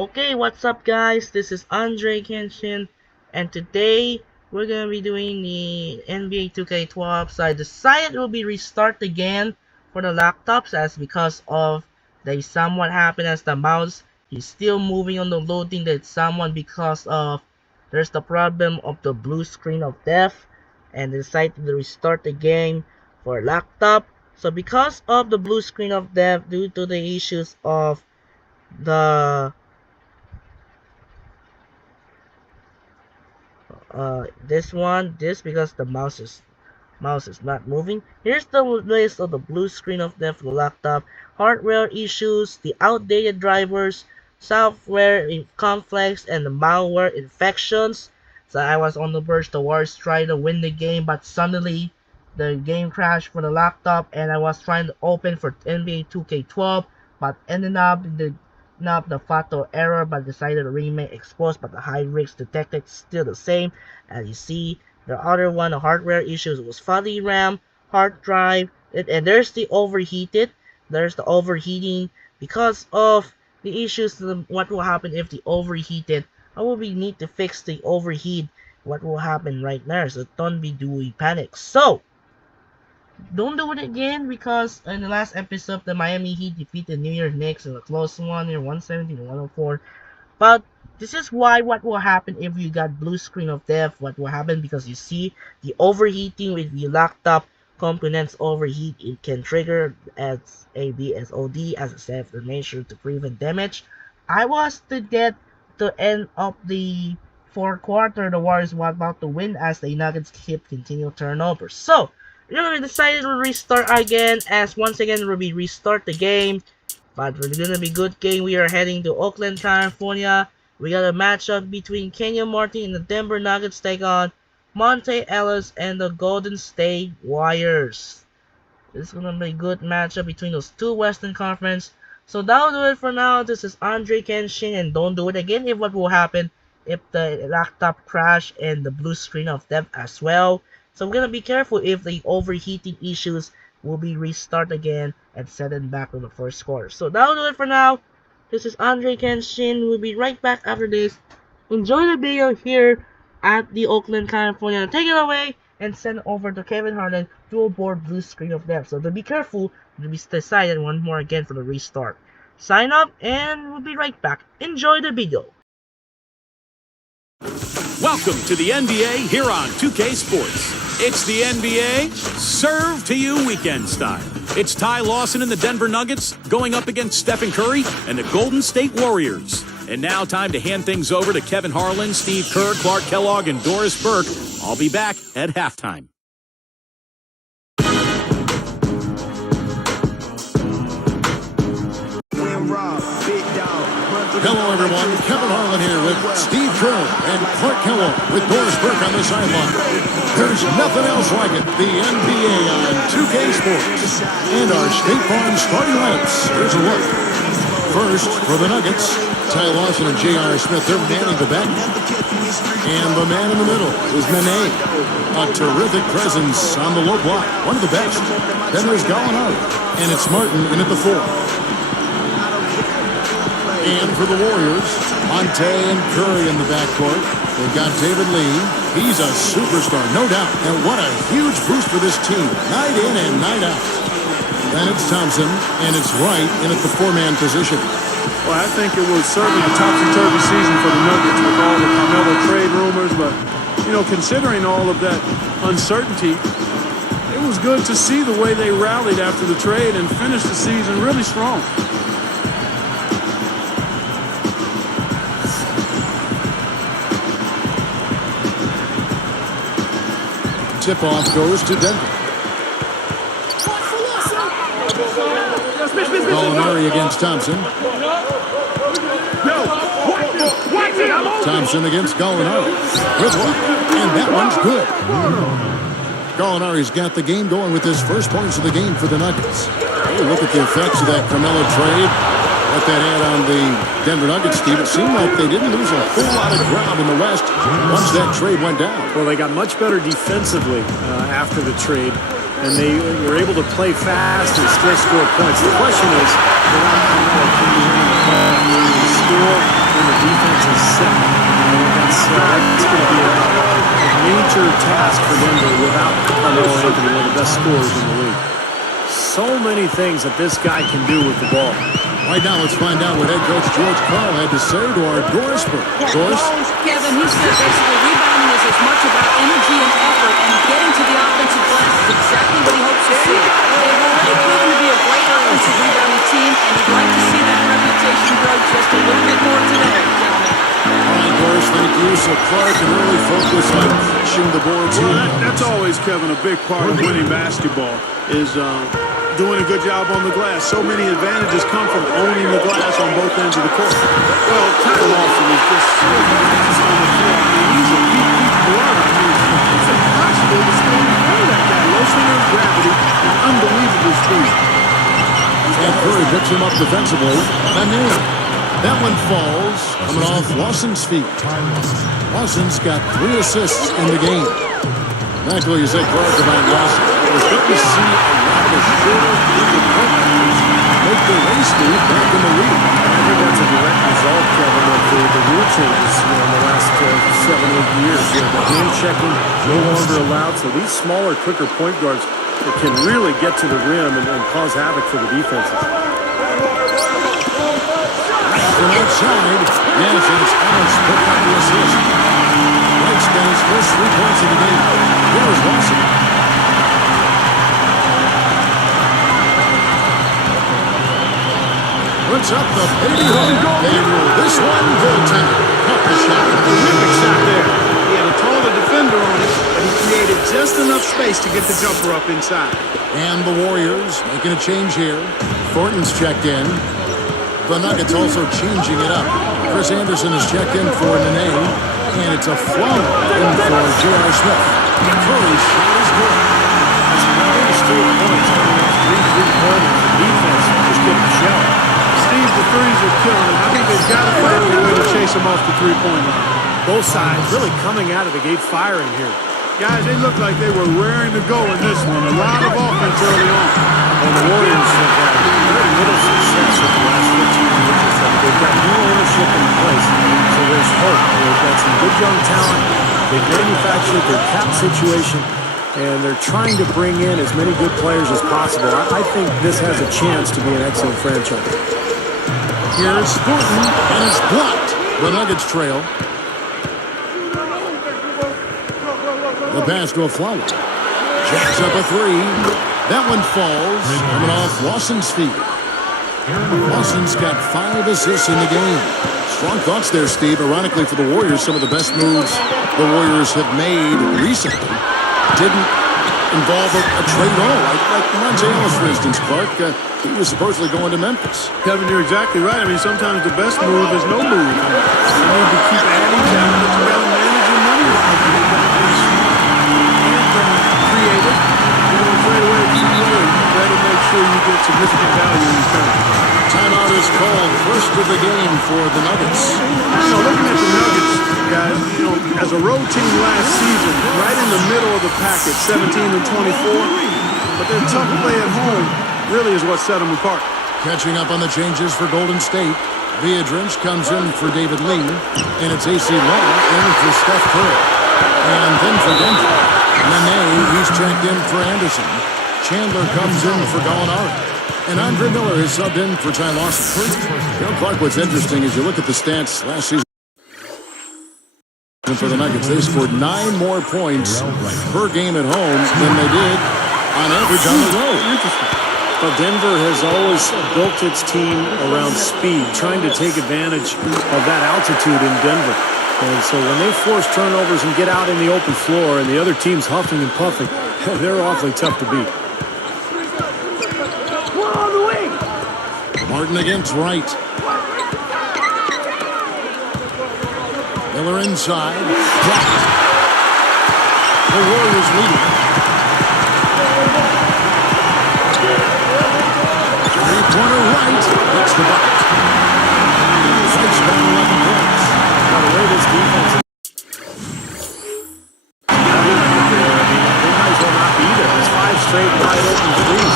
Okay, what's up guys? This is Andre Kenshin, and today we're gonna be doing the NBA 2K12. So I decided it will be restart again for the laptops as because of the somewhat happened as the mouse is still moving on the loading that someone because of there's the problem of the blue screen of death and decided to restart the game for laptop. So because of the blue screen of death due to the issues of the this because the mouse is not moving. Here's the list of the blue screen of death for the laptop: hardware issues, the outdated drivers, software conflicts, and the malware infections. So I was on the verge towards trying to win the game, but suddenly the game crashed for the laptop, and I was trying to open for NBA 2K12, but ended up in the not the fatal error, but decided to remain exposed, but the high risk detected still the same. As you see, the other one, the hardware issues, was faulty RAM, hard drive, and there's the overheated. There's the overheating because of the issues. What will happen if the overheated? How will we need to fix the overheat? What will happen right there? So don't be doing panic. So don't do it again because in the last episode, the Miami Heat defeated New York Knicks in a close one near 117 to 104. But this is why what will happen if you got blue screen of death. What will happen because you see the overheating with the laptop components overheat. It can trigger as a BSOD as a safe nature to prevent damage. I was to get the end of the fourth quarter. The Warriors were about to win as the Nuggets keep continue turnovers. So we decided to restart again as once again we'll be restart the game. But it's gonna be good game. We are heading to Oakland, California. We got a matchup between Kenyon Martin and the Denver Nuggets take on Monte Ellis and the Golden State Warriors. This is gonna be a good matchup between those two Western Conference. So that'll do it for now. This is Andre Kenshin, and don't do it again if what will happen if the laptop crash and the blue screen of death as well. So we're gonna be careful if the overheating issues will be restart again and set it back to the first quarter. So that'll do it for now. This is Andre Kenshin. We'll be right back after this. Enjoy the video here at the Oakland, California. Take it away and send over to Kevin Harlan dual board blue screen of death. So to be careful, to be decided one more again for the restart. Sign up and we'll be right back. Enjoy the video. Welcome to the NBA here on 2K Sports. It's the NBA, served to you weekend style. It's Ty Lawson and the Denver Nuggets going up against Stephen Curry and the Golden State Warriors. And now time to hand things over to Kevin Harlan, Steve Kerr, Clark Kellogg, and Doris Burke. I'll be back at halftime. Hello, everyone. Kevin Harlan here with Steve Kerr and Clark Kellogg with Doris Burke on the sideline. There's nothing else like it. The NBA on 2K Sports. And our State Farm starting lineups. Here's a look. First, for the Nuggets, Ty Lawson and J.R. Smith. They're manning the back. And the man in the middle is Nene. A terrific presence on the low block. One of the best. Then there's Gallinari. And it's Martin in at the 4. And for the Warriors, Monte and Curry in the backcourt. They've got David Lee. He's a superstar, no doubt. And what a huge boost for this team, night in and night out. Then it's Thompson, and it's Wright in at the 4-man position. Well, I think it was certainly a topsy-turvy season for the Nuggets with all the Carmelo trade rumors. But, considering all of that uncertainty, it was good to see the way they rallied after the trade and finished the season really strong. Tip-off goes to Denver. Gallinari against Thompson. Thompson against Gallinari. With one. And that one's good. Gallinari's got the game going with his first points of the game for the Nuggets. Hey, look at the effects of that Carmelo trade. What that had on the Denver Nuggets, Steve. It seemed like they didn't lose a whole lot of ground in the West once that trade went down. Well, they got much better defensively after the trade, and they were able to play fast and still score points. The question is, can you score when the defense is set. That's going to be a major task for Denver without Carmelo Anthony, one of the best scorers in the league. So many things that this guy can do with the ball. Right now, let's find out what head coach George Karl had to say to our Dorisburg. Doris? Kevin, he said basically rebounding is as much about energy and effort, and getting to the offensive glass is exactly what he hopes to see. They've already proven to be a great offensive rebounding team, and he'd like to see that reputation grow just a little bit more today, gentlemen. All right, Doris, thank you. So Clark can really focus on pushing the boards Well, here. that's always, Kevin, a big part of winning basketball is doing a good job on the glass. So many advantages come from owning the glass on both ends of the court. Well, Ty Lawson is just so fast on the floor. I mean, he's a deep blood. I mean, it's impossible to stay in front of that guy. Low center of gravity and unbelievable speed. And Curry picks him up defensively. Nene. That one falls, coming off Lawson's feet. Lawson's got 3 assists in the game. Back to what you said, Clark, about Lawson. We're starting to see a lot of shorter, bigger players make the race move back in the league. I think that's a direct result, Kevin, of the rule changes in the last 7-8 years. The hand checking no longer allowed, so these smaller, quicker point guards that can really get to the rim and cause havoc for the defenses. From outside, yes, and it's Ellis picked up the assist. Wright's got his first 3 points of the game. Here's Lawson. Puts up the baby hook. And this one, goaltender. Caught the shot. Terrific shot there. He had a taller defender on it, but he created just enough space to get the jumper up inside. And the Warriors making a change here. Thornton's checked in. The Nuggets also changing it up. Chris Anderson is checked in for Nene, and it's a flow in for J.R. Smith. Curry's shot is good. That's the biggest 3 points. I mean, it's 3 3-pointers. The defense just getting shelled. Steve, the threes are killing him. I think they've got to find a way to chase him off the 3-point line. Both sides really coming out of the gate firing here. Guys, they look like they were raring to go in this one. A lot of offense early on. And the Warriors have had very little success in the last 15 years or so. They've got new ownership in place, so there's hope. They've got some good young talent. They've manufactured their cap situation, and they're trying to bring in as many good players as possible. I think this has a chance to be an excellent franchise. Here's Thornton, and it's blocked. The Nuggets trail. The pass to a flower. Jacks up a 3. That one falls, coming off Lawson's feet. Lawson's got 5 assists in the game. Strong thoughts there, Steve. Ironically for the Warriors, some of the best moves the Warriors have made recently didn't involve a trade at all. Like Monte Ellis, for instance, Clark. He was supposedly going to Memphis. Kevin, you're exactly right. I mean, sometimes the best move is no move. You need to keep adding talent, but you got to manage your money. Creative. You don't trade away a key player. You better make sure you get significant value in return. Timeout is called. First of the game for the Nuggets. You know, looking at the Nuggets, guys, you know, as a road team last season, right in the middle of the packet, 17-24, but their tough play at home really is what set them apart. Catching up on the changes for Golden State. Viadrich comes in for David Lee, and it's AC Law in for Steph Curry. And then for Denver, Nene, he's checked in for Anderson. Chandler comes in for Gallinari. And Andre Miller is subbed in for Ty Lawson. Clark, what's interesting is you look at the stats last season for the Nuggets. They scored 9 more points per game at home than they did on average on the road. Interesting. Well, Denver has always built its team around speed, trying to take advantage of that altitude in Denver. And so when they force turnovers and get out in the open floor and the other team's huffing and puffing, they're awfully tough to beat. Martin against Wright. Miller inside. Blocked. The Warriors lead. Three-pointer Wright. Hits the bucket. Wright's got 11 points. By the way, this defense... They might as well not be there. It's 5 straight wide open threes.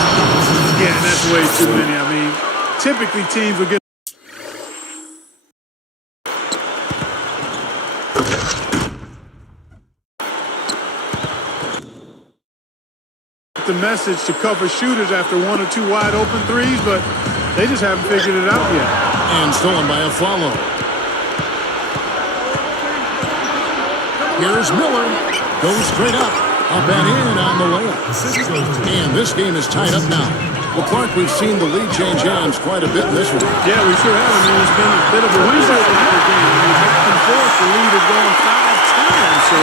Yeah, and that's way too many. I mean, typically teams will get the message to cover shooters after 1 or 2 wide open threes, but they just haven't figured it out yet. And stolen by a follow. Here's Miller. Goes straight up. Up and in on the layup. And this game is tied up now. Well, Clark, we've seen the lead change hands quite a bit in this one. Yeah, we sure have. I mean, it's been a bit of a loser in the game. I mean, back and forth, the lead is going 5 times, so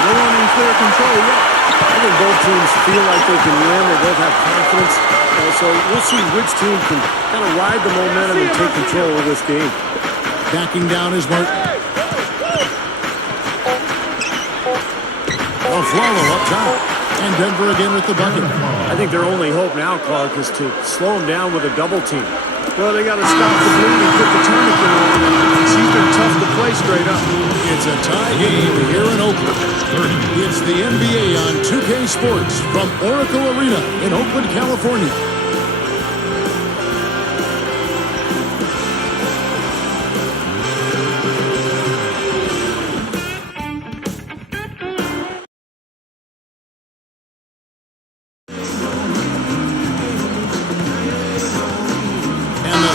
no one in clear control yet. I think both teams feel like they can win. They both have confidence. So we'll see which team can kind of ride the momentum and take control of this game. Backing down is Martin. Afflalo up top. And Denver again with the bucket. I think their only hope now, Clark, is to slow them down with a double team. Well, they got to stop the bleed and put the tourniquet on. He's been tough to play straight up. It's a tie game here in Oakland. It's the NBA on 2K Sports from Oracle Arena in Oakland, California.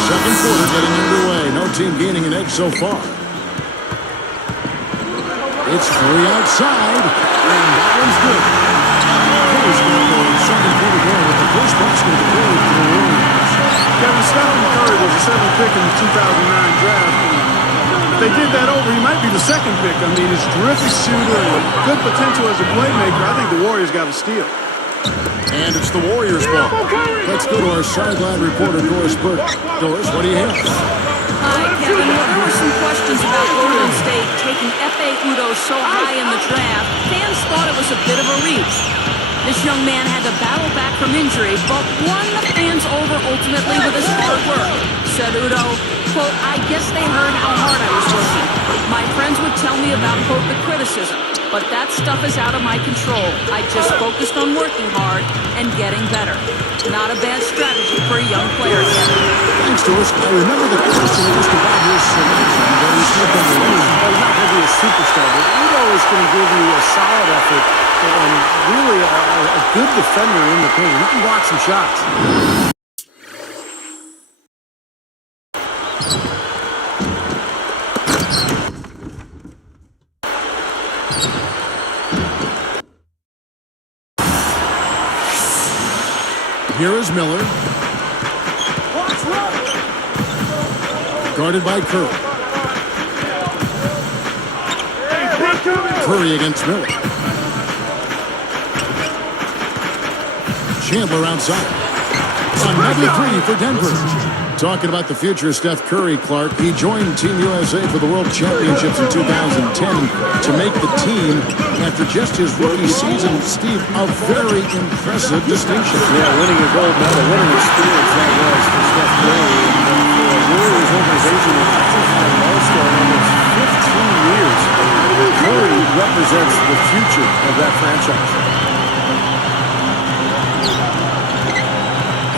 Second quarter getting underway. No team gaining an edge so far. It's 3 outside, and that one's good. Curry's got the second quarter going with the first basket of the play for the Warriors. Kevin, Stephen Curry was the 7th pick in the 2009 draft. If they did that over, he might be the 2nd pick. I mean, he's a terrific shooter and good potential as a playmaker. I think the Warriors got a steal. And it's the Warriors' ball. Let's go to our sideline reporter, Doris Burke. Doris, what do you have? Hi, Kevin. Well, there were some questions about Golden State taking Efe Udoh so high in the draft. Fans thought it was a bit of a reach. This young man had to battle back from injury, but won the fans over ultimately with his hard work. Said Udoh, quote, I guess they heard how hard I was working. My friends would tell me about, quote, the criticism. But that stuff is out of my control. I just focused on working hard and getting better. Not a bad strategy for a young player, Kevin. Thanks, Doris. I remember the question just about his selection, but he's not going to lose. Well, he's not going to be a superstar, but Udoh is going to give you a solid effort and really a good defender in the paint. He can block some shots. Here is Miller. Guarded by Curry. Curry against Miller. Chandler outside. Another 3 for Denver. Talking about the future of Steph Curry, Clark. He joined Team USA for the World Championships in 2010 to make the team after just his rookie season. Steve, a very impressive distinction. Yeah, winning a gold medal, what an experience that was for Steph Curry. The Warriors organization hasn't had an all-star in almost 15 years. Curry represents the future of that franchise.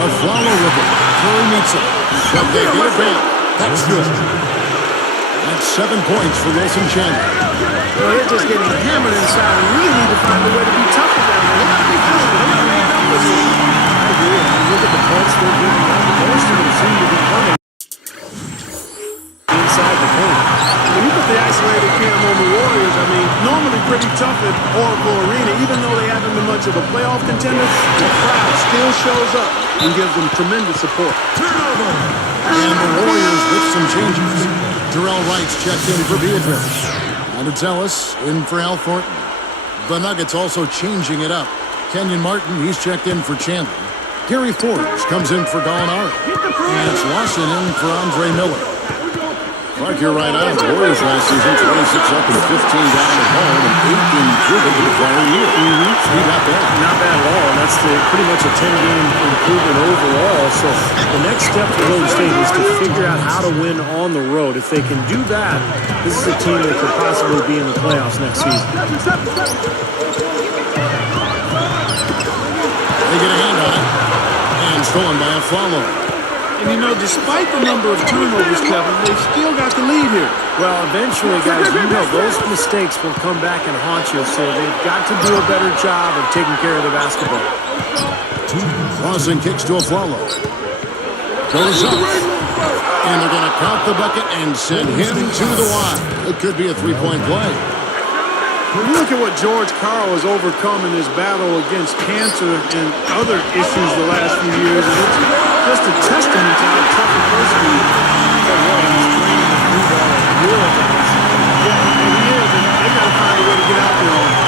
A follow with it. Curry meets it. But they get it back. That's good. That's 7 points for Wilson Chandler. Well, they're just getting hammered inside and really need to find a way to be tougher down there. They're not be physical. They're not laying up with it. I agree. Look at the points they're giving up. Most of them seem to be coming inside the paint. When you put the isolated cam on the Warriors, I mean, normally pretty tough at Oracle Arena, even though they haven't been much of a playoff contender, the crowd still shows up and gives them tremendous support. And the Warriors with some changes. Terrell Wright's checked in for Beatrice. Alex Ellis in for Al Thornton. The Nuggets also changing it up. Kenyon Martin, he's checked in for Chandler. Gary Forbes comes in for Gallinari. And it's Lawson in for Andre Miller. Clark, you're right on. The Warriors last season, 26 up and 15 down at home, and 8 improvement in the prior year. Not bad. Not bad at all. And that's pretty much a 10-game improvement overall. So the next step for Golden State is to figure out how to win on the road. If they can do that, this is a team that could possibly be in the playoffs next season. They get a hand on it. And stolen by a follow. And, you know, despite the number of turnovers, Kevin, they've still got the lead here. Well, eventually, guys, you know those mistakes will come back and haunt you, so they've got to do a better job of taking care of the basketball. Lawson kicks to Aflalo. Goes up. And they're going to count the bucket and send him to the line. It could be a three-point play. When you look at what George Karl has overcome in his battle against cancer and other issues the last few years, and it's just a testament to how tough a person he is. Yeah, and he is, and they've got to find a way to get out there on him.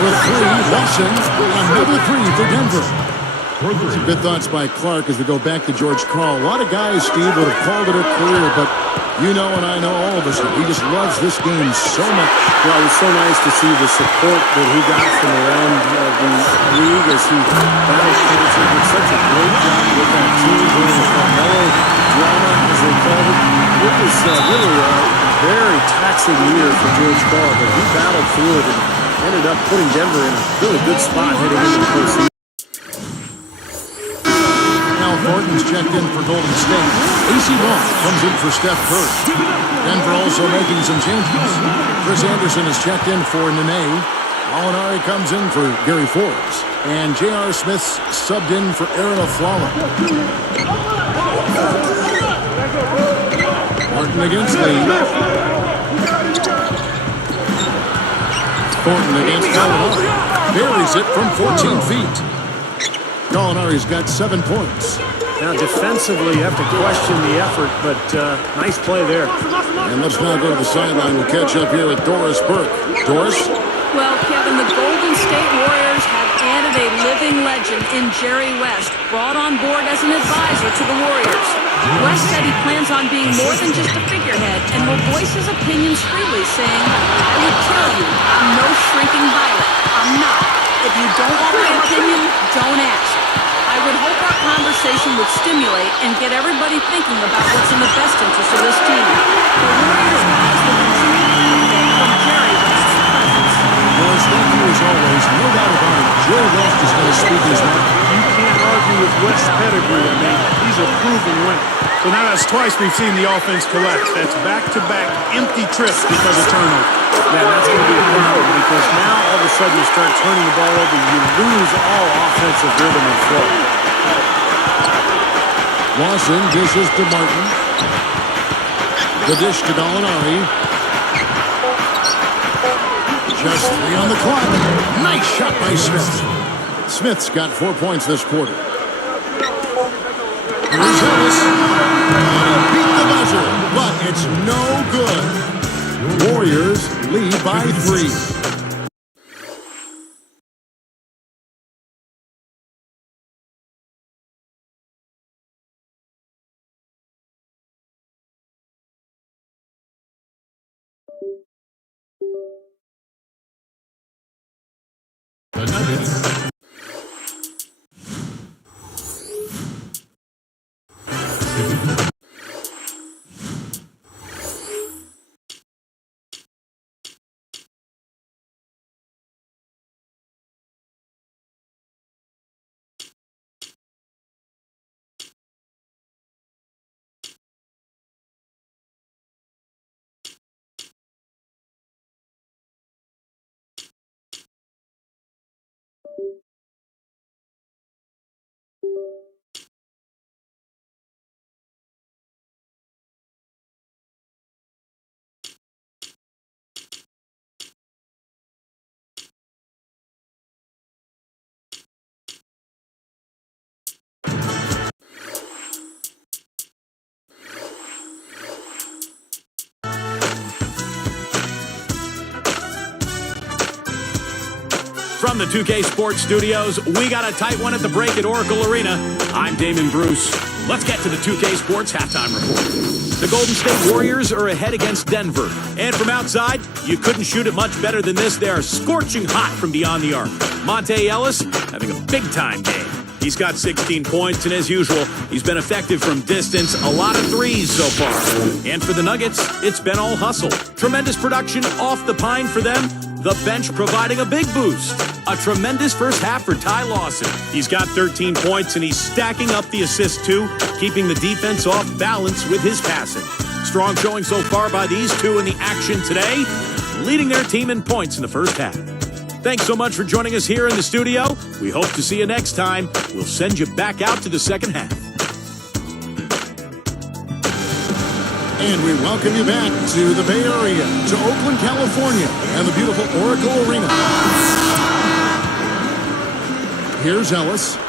For three, Lawson. Another three for Denver. Some good thoughts by Clark as we go back to George Karl. A lot of guys, Steve, would have called it a career, but you know and I know all of us, he just loves this game so much. Well, it was so nice to see the support that he got from around the league as he battled cancer. Did such a great job with that team during the Carmelo drama, as they called it. It was really a very taxing year for George Karl, but he battled through it and ended up putting Denver in a really good spot heading into the postseason. Thornton's checked in for Golden State. AC Long comes in for Steph Curry. Denver also making some changes. Chris Anderson is checked in for Nene. Alinari comes in for Gary Forbes. And J.R. Smith's subbed in for Aaron Aflalo. Martin against Lee. Thornton against Gallinari. Buries it from 14 feet. Gallinari's got 7 points. Now, defensively, you have to question the effort, but nice play there. And let's now go to the sideline. We'll catch up here with Doris Burke. Doris? Well, Kevin, the Golden State Warriors have added a living legend in Jerry West, brought on board as an advisor to the Warriors. West said he plans on being more than just a figurehead and will voice his opinions freely, saying, "I would tell you, I'm no shrinking violet. I'm not. If you don't want my opinion, don't ask." I would hope our conversation would stimulate and get everybody thinking about what's in the best interest of this team. The Warriors guys will continue to benefit from Jerry West's presence. Doris, thank you as always. No doubt about it. Jerry West is going to speak his mind. You can't argue with West's pedigree. I mean, he's a proven winner. So now that's twice we've seen the offense collapse. That's back-to-back empty trips because of turnover. Yeah, that's going to be a problem because now all of a sudden you start turning the ball over, you lose all offensive rhythm and flow. Lawson dishes to Martin. The dish to Gallinari. Just 3 on the clock. Nice shot by Smith. Smith's got 4 points this quarter. Here's Ellis. And he beat the buzzer, but it's no good. Warriors lead by 3. From the 2K Sports Studios, we got a tight one at the break at Oracle Arena. I'm Damon Bruce. Let's get to the 2K Sports halftime report. The Golden State Warriors are ahead against Denver. And from outside, you couldn't shoot it much better than this. They are scorching hot from beyond the arc. Monte Ellis having a big-time game. He's got 16 points, and as usual, he's been effective from distance. A lot of threes so far. And for the Nuggets, it's been all hustle. Tremendous production off the pine for them. The bench providing a big boost. A tremendous first half for Ty Lawson. He's got 13 points and he's stacking up the assists too, keeping the defense off balance with his passing. Strong showing so far by these two in the action today, leading their team in points in the first half. Thanks so much for joining us here in the studio. We hope to see you next time. We'll send you back out to the second half. And we welcome you back to the Bay Area, to Oakland, California, and the beautiful Oracle Arena. Here's Ellis.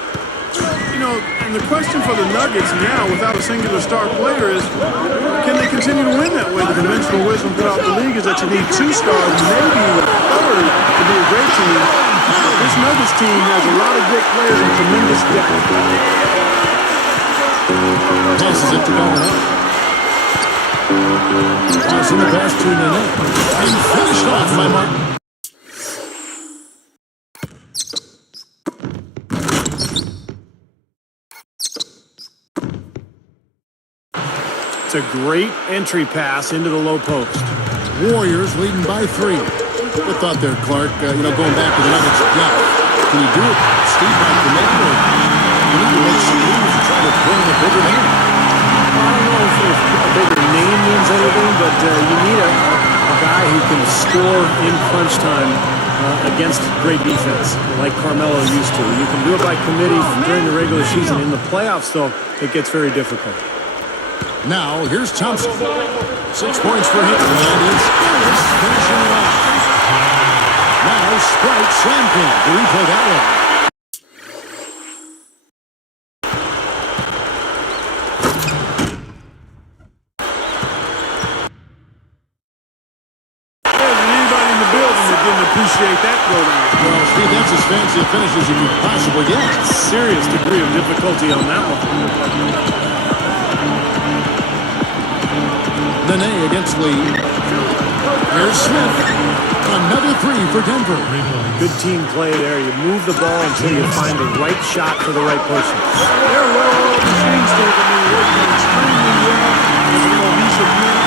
You know, and the question for the Nuggets now, without a singular star player, is can they continue to win that way? The conventional wisdom throughout the league is that you need 2 stars, maybe a third, to be a great team. This Nuggets team has a lot of good players and tremendous depth. Passes it to Gallinari. Passing the pass to Nene. And finished off by Martin. It's a great entry pass into the low post. Warriors leading by 3. Good thought there, Clark. Going back to the Nuggets depth. Can you do it, Steve, like the man, or you need to make some moves to try to bring a bigger name? I don't know if a bigger name means anything, but you need a guy who can score in crunch time against great defense, like Carmelo used to. You can do it by committee during the regular season. In the playoffs, though, it gets very difficult. Now, here's Thompson. 6 points for him, and it's Ellis finishing it off. Now, Sprite slam king to replay that one. Appreciate that throwdown. Well, Steve, that's as fancy a finish as you could possibly get. Serious degree of difficulty on that one. Nene against Lee. Here's Smith. Another 3 for Denver. Good team play there. You move the ball until you find the right shot for the right person. They're well-oiled machines, Steve. I mean, working extremely well as a cohesive unit.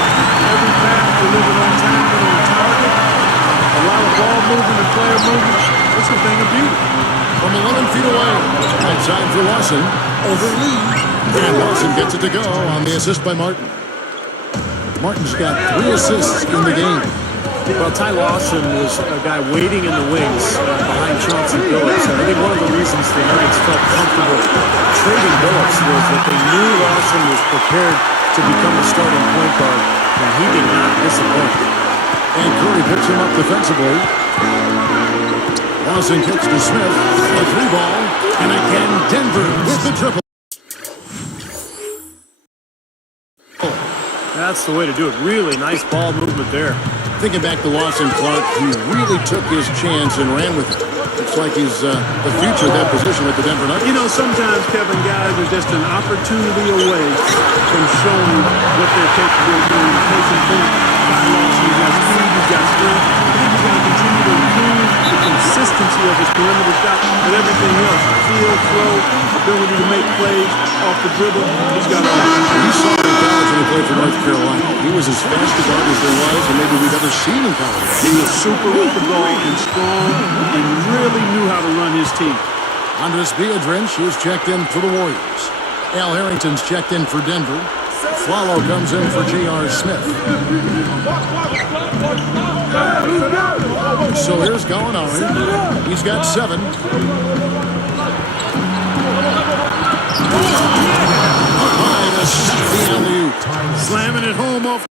Every pass delivered on time and on target. A lot of ball movement and player movement. It's a thing of beauty. From 11 feet away. Outside for Lawson. Over Lee. And Lawson gets it to go on the assist by Martin. Martin's got 3 assists in the game. Well, Ty Lawson was a guy waiting in the wings behind Chauncey Billups. And I think one of the reasons the Nuggets felt comfortable trading Billups was that they knew Lawson was prepared to become a starting point guard, and he did not disappoint. And Curry picks him up defensively. Lawson kicks to Smith. A 3-ball. And again, Denver with the triple. That's the way to do it. Really nice ball movement there. Thinking back to Lawson, Clark, he really took his chance and ran with it. Looks like he's the future of that position with the Denver Nuggets. You know, sometimes, Kevin, guys are just an opportunity away from showing what they're capable of doing. Case in point, Ty Lawson, he's got speed, he's got strength. I think he's going to continue to improve the consistency of his perimeter shot, but everything else, feel, flow, ability to make plays off the dribble, he's got all. He saw it in college when he played for North Carolina. He was as fast a guard as there was, and maybe we've ever seen in college. He was super with the ball and strong and really knew how to run his team. Andres Biedrins is checked in for the Warriors. Al Harrington's checked in for Denver. Flalo comes in for J.R. Smith. So here's Gallinari. He's got 7. High to set the alley-oop. Slamming it home off.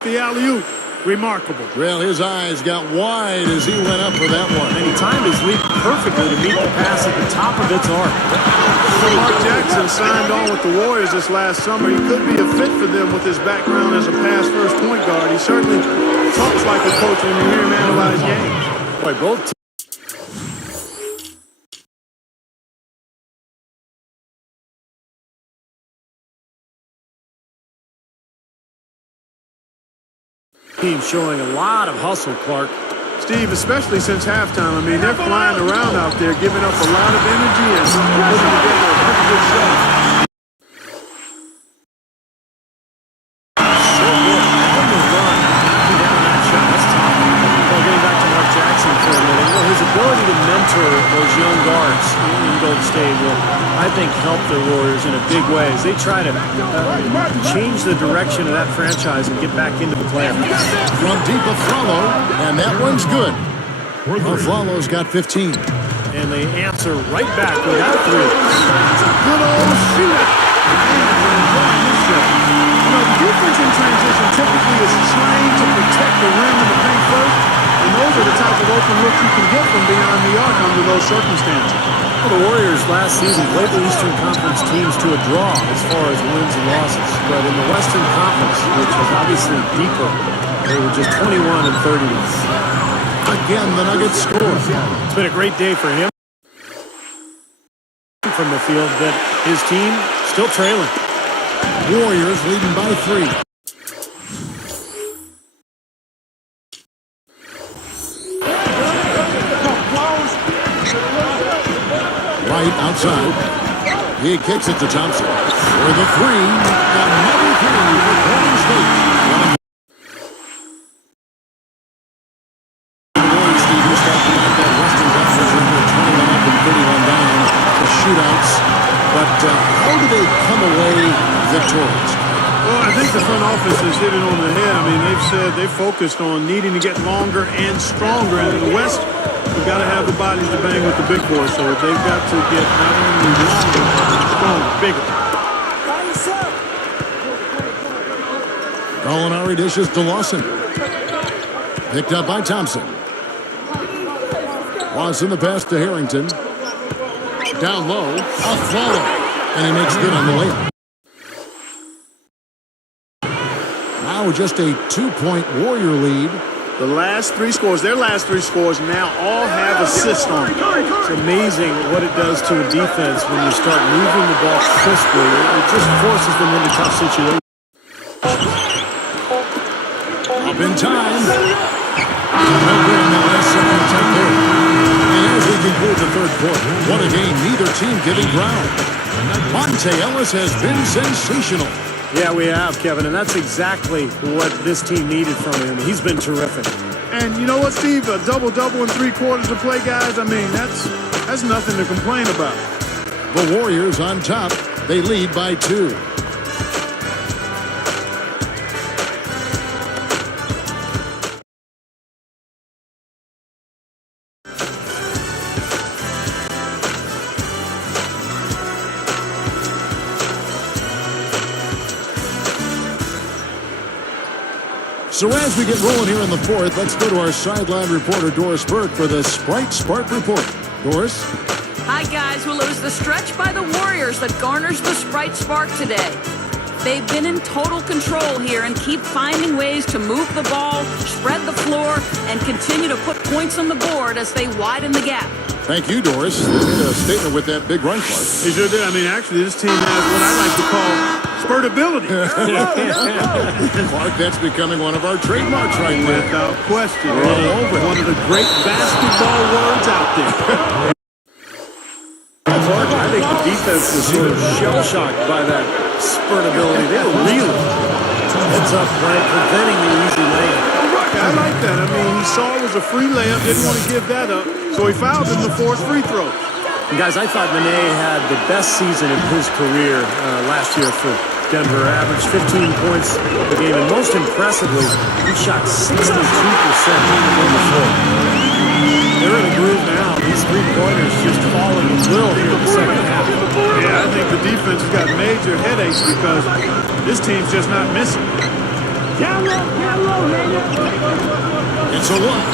The alley-oop. Remarkable. Well, his eyes got wide as he went up for that one. And he timed his leap perfectly to meet the pass at the top of its arc. Mark Jackson signed on with the Warriors this last summer. He could be a fit for them with his background as a pass-first point guard. He certainly talks like a coach when you hear him analyze games. Boy, both teams showing a lot of hustle, Clark. Steve, especially since halftime, I mean, they're flying around out there, giving up a lot of energy and putting together a pretty good shot. I think, help the Warriors in a big way as they try to change the direction of that franchise and get back into the playoffs. From deep Aflalo, and that one's good. Aflalo's got 15. And they answer right back with that three. It's a good old shootout. The defense in transition typically is trained to protect the rim and the paint first, and those are the type of open looks you can get from beyond the arc under those circumstances. Well, the Warriors last season led the Eastern Conference teams to a draw as far as wins and losses, but in the Western Conference, which was obviously deeper, they were just 21 and 30. Again, the Nuggets score. It's been a great day for him from the field, but his team still trailing. Warriors leading by 3. Right outside. He kicks it to Thompson. For the 3. Another 3 for Golden State. The Warriors, Steve, you start tonight that Western Conference with 21 up and 31 down. The shootouts. But how do they come away victorious? Well, I think the front office has hit it on the head. I mean, they've said they've focused on needing to get longer and stronger. And in the West, we've got to have the bodies to bang with the big boys. So they've got to get not only longer, but stronger, bigger. Gallinari dishes to Lawson. Picked up by Thompson. Lawson the pass to Harrington. Down low, Aflalo, and he makes good on the layup. Now just a 2-point Warrior lead. The last 3 scores, their last 3 scores now all have assists on them. It's amazing what it does to a defense when you start moving the ball crisply. It just forces them into tough situations. Up in time. No good in the last second attempt there. And as we conclude the third quarter, what a game, neither team giving ground. Monte Ellis has been sensational. Yeah, we have, Kevin, and that's exactly what this team needed from him. He's been terrific. And you know what, Steve? A double-double in 3 quarters to play, guys. I mean, that's nothing to complain about. The Warriors on top. They lead by 2. So as we get rolling here in the fourth, let's go to our sideline reporter, Doris Burke, for the Sprite Spark Report. Doris? Hi, guys. Well, it was the stretch by the Warriors that garners the Sprite Spark today. They've been in total control here and keep finding ways to move the ball, spread the floor, and continue to put points on the board as they widen the gap. Thank you, Doris. They made a statement with that big run, Clark. They sure did. I mean, actually, this team has what I like to call spurtability. Clark, that's becoming one of our trademarks right now. Without question. One of the great basketball words out there. Clark, I think the defense was sort of shell-shocked by that spurtability. They were really heads up, right, preventing the easy layup. I like that. I mean, he saw it was a free layup, didn't want to give that up, so he fouled him to force free throw. And guys, I thought Nene had the best season of his career last year for Denver. Averaged 15 points a game, and most impressively, he shot 62% from the floor. They're in a groove now. These three-pointers just falling at will here in the second half. Yeah, I think the defense has got major headaches because this team's just not missing. It's a look.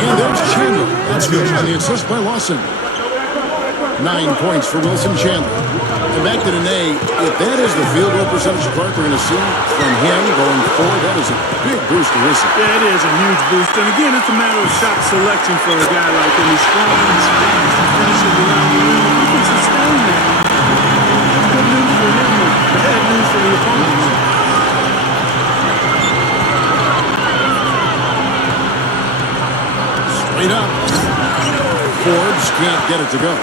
And there's Chandler. That's good on the assist by Lawson. 9 points for Wilson Chandler. And back to Nene. If that is the field goal percentage, Clark, we're going to see from him going forward, that is a big boost to his. Yeah, it is a huge boost. And again, it's a matter of shot selection for a guy like him. He's strong, he's fast, he finishes around the rim. He can sustain that. Good news for him, but bad news for the opponents. Straight up. Forbes can't get it to go.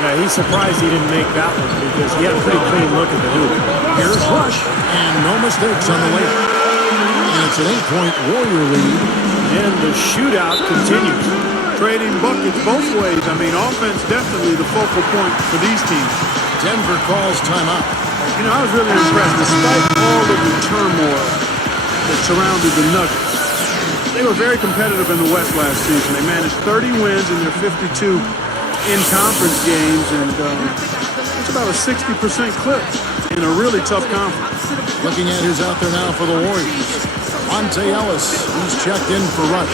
Yeah, he's surprised he didn't make that one because he had a pretty clean look at the hoop. Here's Rush, and no mistakes on the layup. And it's an 8-point Warrior lead. And the shootout continues. Trading buckets both ways. I mean, offense definitely the focal point for these teams. Denver calls timeout. You know, I was really impressed. Despite all of the turmoil that surrounded the Nuggets, they were very competitive in the West last season. They managed 30 wins in their 52 in-conference games, and it's about a 60% clip in a really tough conference. Looking at who's out there now for the Warriors. Monte Ellis, who's checked in for Rush.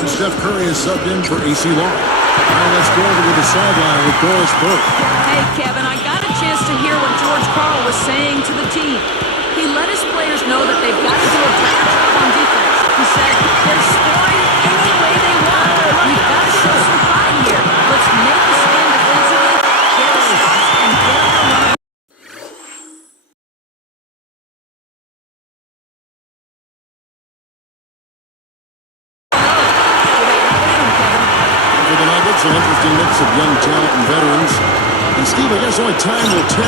And Steph Curry is subbed in for AC Long. Now let's go over to the sideline with Doris Burke. Hey, Kevin, I got a chance to hear what George Karl was saying to the team. He let his players know that they've got to do a better job on defense. He said, they're scoring any way they want. We've got to show some pride here. Let's make a stand defensively, get a stop, and get on the run. For the Nuggets, an interesting mix of young talent and veterans. And Steve, I guess only time will tell.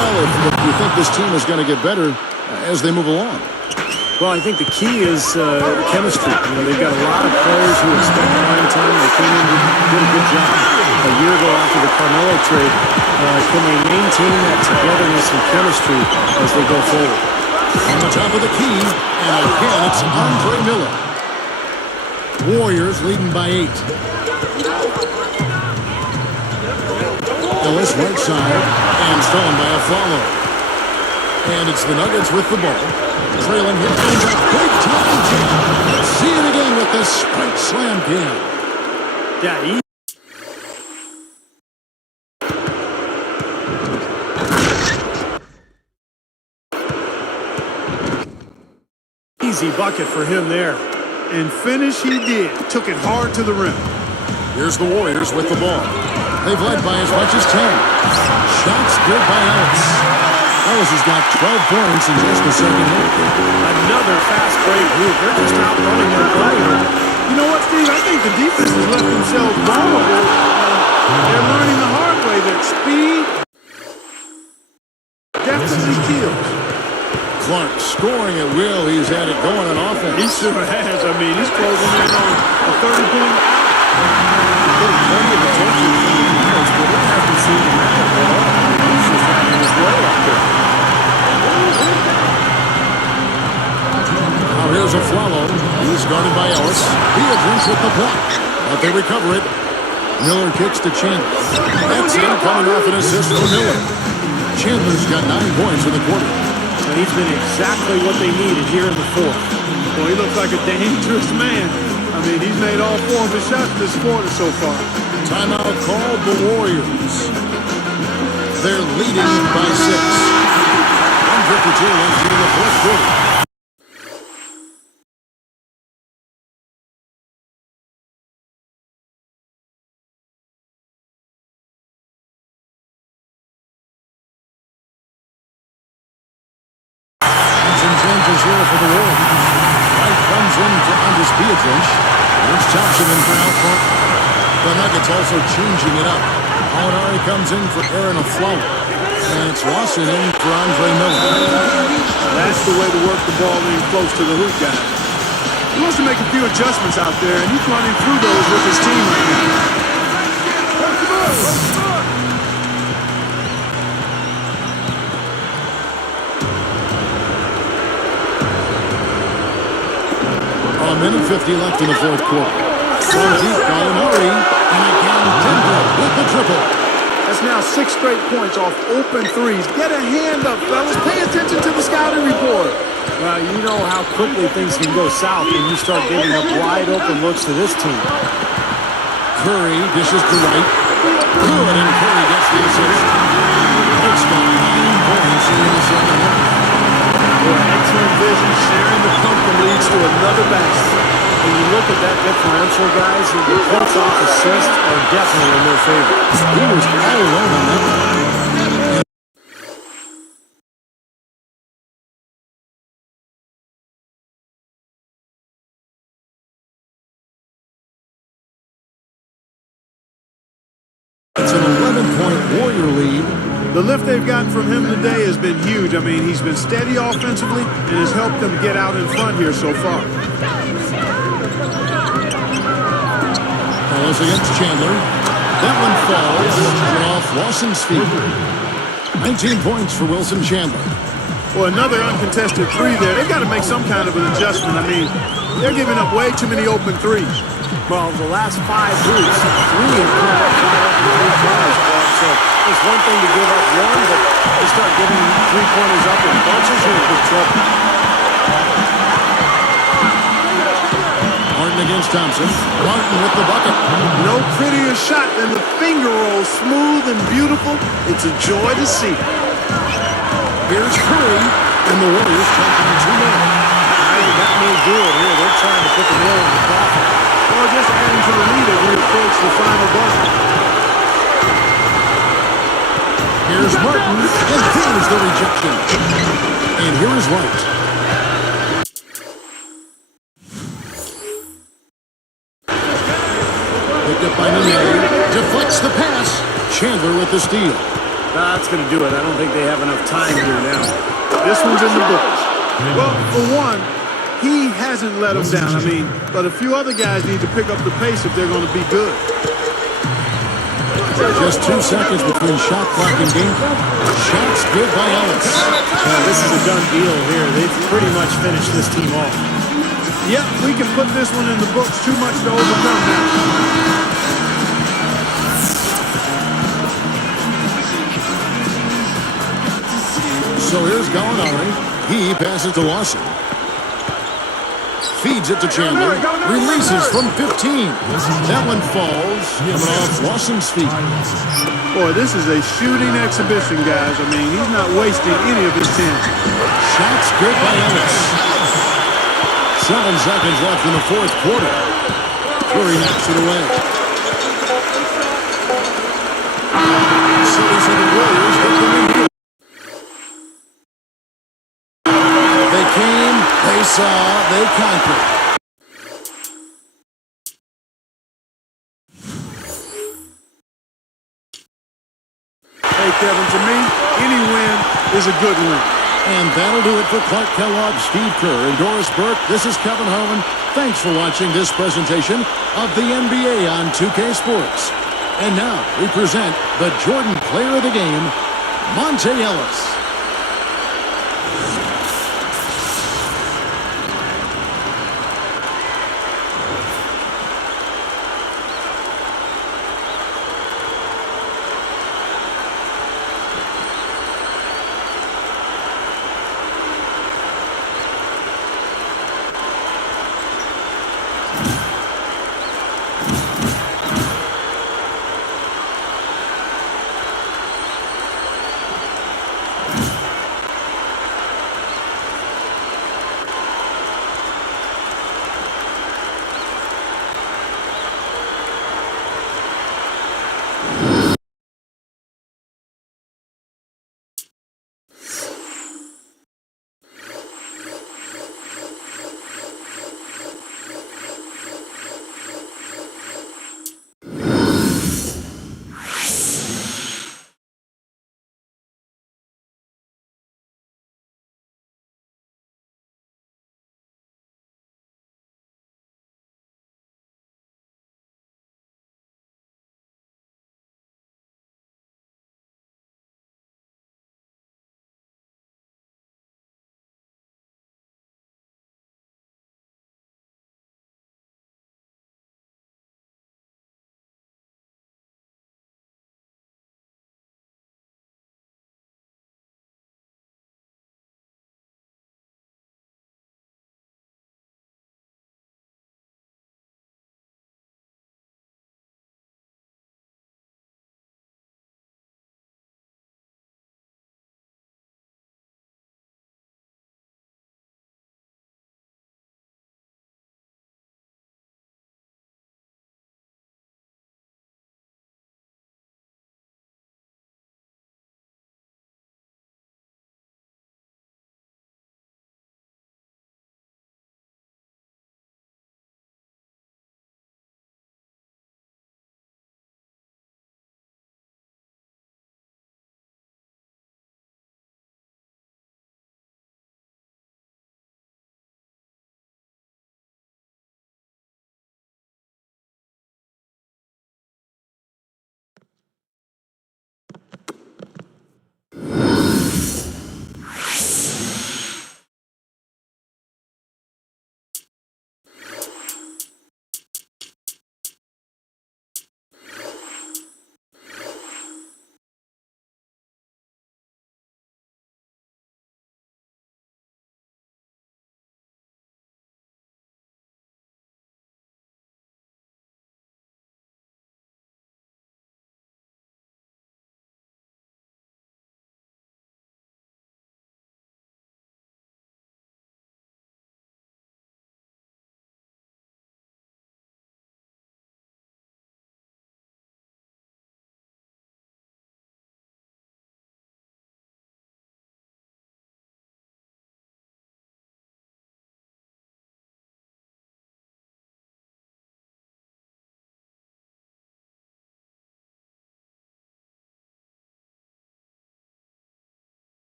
If you think this team is going to get better as they move along. Well, I think the key is chemistry. You know, they've got a lot of players who have spent playing time. They came in and did a good job a year ago after the Carmelo trade. Can they maintain that togetherness and chemistry as they go forward? On the top of the key, and again, it's Andre Miller. Warriors leading by 8. Ellis right side, and stolen by a follow. And it's the Nuggets with the ball. Trailing here comes a big-time jam. See it again with the spike slam jam. Yeah, easy bucket for him there. And finish he did. Took it hard to the rim. Here's the Warriors with the ball. They've led by as much as 10. Shots good by Ellis. Ellis has got 12 points in just the second half. Another fast break move. They're just outrunning their opponent. You know what, Steve? I think the defense has left themselves vulnerable. They're learning the hard way that speed definitely kills. Clark scoring at will. He's had it going on offense. He sure has. I mean, he's closing in on a 30-point out. Getting plenty of attention from the defense, but it hasn't seemed to matter at all. He's just having his way out there. Now here's a follow. He's guarded by Ellis. Beatrice with the block. But they recover it. Miller kicks to Chandler. That's him coming off an assist from Miller. Chandler's got 9 points in the quarter. And he's been exactly what they needed here in the fourth. Boy, he looks like a dangerous man. I mean, he's made all 4 of his shots this quarter so far. Timeout called the Warriors. They're leading by 6. 1:52 left in the fourth quarter. Some changes here for the Warriors. White comes in for Andres Beatrice. Here's Thompson in for Al Clark. The Nuggets also changing it up. Molinari comes in for Aaron Aflalo. And it's Lawson in for Andre Miller. That's the way to work the ball in close to the hoop guy. He wants to make a few adjustments out there, and he's running through those with his team right now. A minute 50 left in the fourth quarter. From deep, Molinari. And again, Denver with the triple. That's now 6 straight points off open threes. Get a hand up, fellas. Pay attention to the scouting report. Well, you know how quickly things can go south when you start giving up wide open looks to this team. Curry dishes to White. Good, and Curry gets the assist. It's got 9 points in the second half. Excellent vision, sharing the pumpkin leads to another basket. When you look at that differential, guys, the points off assists are definitely in their favor. He was all alone on that one. It's an 11-point Warrior lead. The lift they've gotten from him today has been huge. I mean, he's been steady offensively and has helped them get out in front here so far. Ellis against Chandler. That one falls off Lawson's feet. 19 points for Wilson Chandler. Well, another uncontested three there. They've got to make some kind of an adjustment. I mean, they're giving up way too many open threes. Well, the last 5 hoops, 3 have come up 3 tries. So it's one thing to give up one, but they start giving 3-pointers up in bunches, you're in big trouble. Martin against Thompson. Martin with the bucket. No prettier shot than the finger roll. Smooth and beautiful. It's a joy to see. Here's Curry, and the Warriors taking 2 men. That may do it here. They're trying to put the nail in the coffin. Well, just adding to the lead as we approach the final buzzer. Here's Martin, and here's the rejection. And here is White. Picked up by Nene. Deflects the pass. Chandler with the steal. That's going to do it. I don't think they have enough time here now. This one's in the books. Well, for one, he hasn't let them down. I mean, but a few other guys need to pick up the pace if they're going to be good. Just 2 seconds between shot clock and game clock. Shots good by Ellis. This is a done deal here. They've pretty much finished this team off. Yep, we can put this one in the books. Too much to overcome now. So here's Gallinari. He passes to Lawson. Feeds it to Chandler. Releases from 15. That one falls. Coming off Lawson's feet. Boy, this is a shooting exhibition, guys. I mean, he's not wasting any of his chances. Shots good by Ellis. 7 seconds left in the 4th quarter. Curry knocks it away. So the Warriors get them in here. They came, they saw, they conquered. Hey, Kevin, to me, any win is a good win. And that'll do it for Clark Kellogg, Steve Kerr, and Doris Burke. This is Kevin Harlan. Thanks for watching this presentation of the NBA on 2K Sports. And now we present the Jordan Player of the Game, Monte Ellis.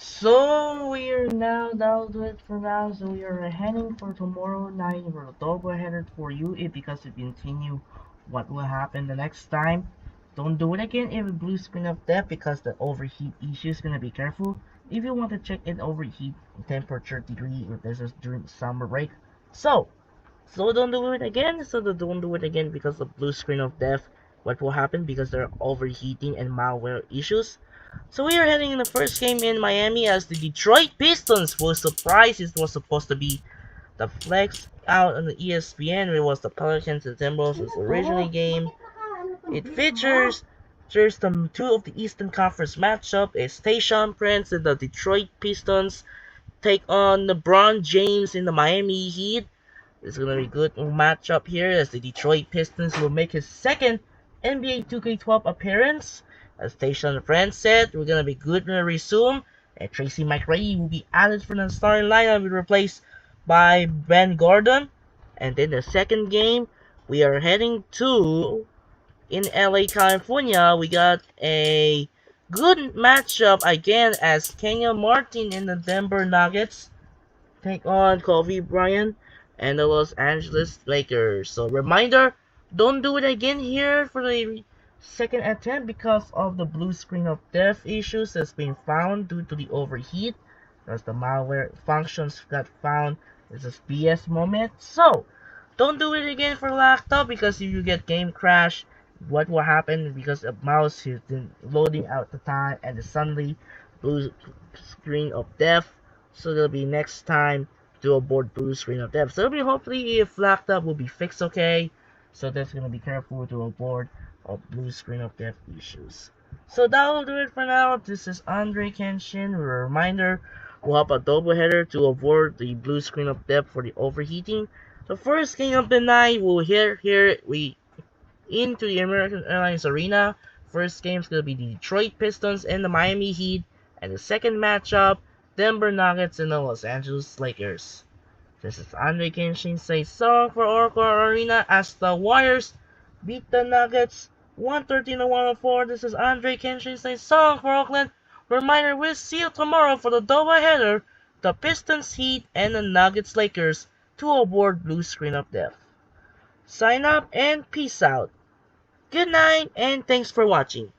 So that'll do it for now. So we are heading for tomorrow night for a double header for you because to continue what will happen the next time. Don't do it again if a blue screen of death because the overheat issue is gonna be careful. If you want to check in overheat temperature degree, this is during the summer break. So don't do it again. Don't do it again because of blue screen of death. What will happen because there are overheating and malware issues. So we are heading in the first game in Miami as the Detroit Pistons was surprised. It was supposed to be the flex out on the ESPN. It was the Pelicans and Timberwolves originally game. It features the two of the Eastern Conference matchup. It's Tayshaun Prince and the Detroit Pistons take on LeBron James in the Miami Heat. It's gonna be a good matchup here as the Detroit Pistons will make his second NBA 2K12 appearance. As Tayshaun Prince said, we're gonna be good when we resume. And Tracy McGrady will be added from the starting lineup and be replaced by Ben Gordon. And then the second game, we are heading to in LA, California. We got a good matchup again as Kenyon Martin and the Denver Nuggets take on Kobe Bryant and the Los Angeles Lakers. So reminder, don't do it again here for the second attempt because of the blue screen of death issues that's been found due to the overheat. As the malware functions got found. It's a BS moment. So don't do it again for laptop because if you get game crash, what will happen because the mouse is loading out the time and suddenly blue screen of death. So there'll be next time to avoid blue screen of death. So it'll be hopefully if laptop will be fixed okay. So that's gonna be careful to avoid of blue screen of death issues. So that will do it for now. This is Andre Kenshin. A reminder, we'll have a doubleheader to avoid the blue screen of death for the overheating. The first game of the night we'll we into the American Airlines Arena. First game is gonna be the Detroit Pistons and the Miami Heat, and the second matchup, Denver Nuggets and the Los Angeles Lakers. This is Andre Kenshin say so for Oracle Arena as the Warriors beat the Nuggets 113 to 104. This is Andre Kenshin say song for Oakland. Reminder, we'll see you tomorrow for the doubleheader, the Pistons Heat and the Nuggets Lakers to avoid blue screen of death. Sign up and peace out. Good night and thanks for watching.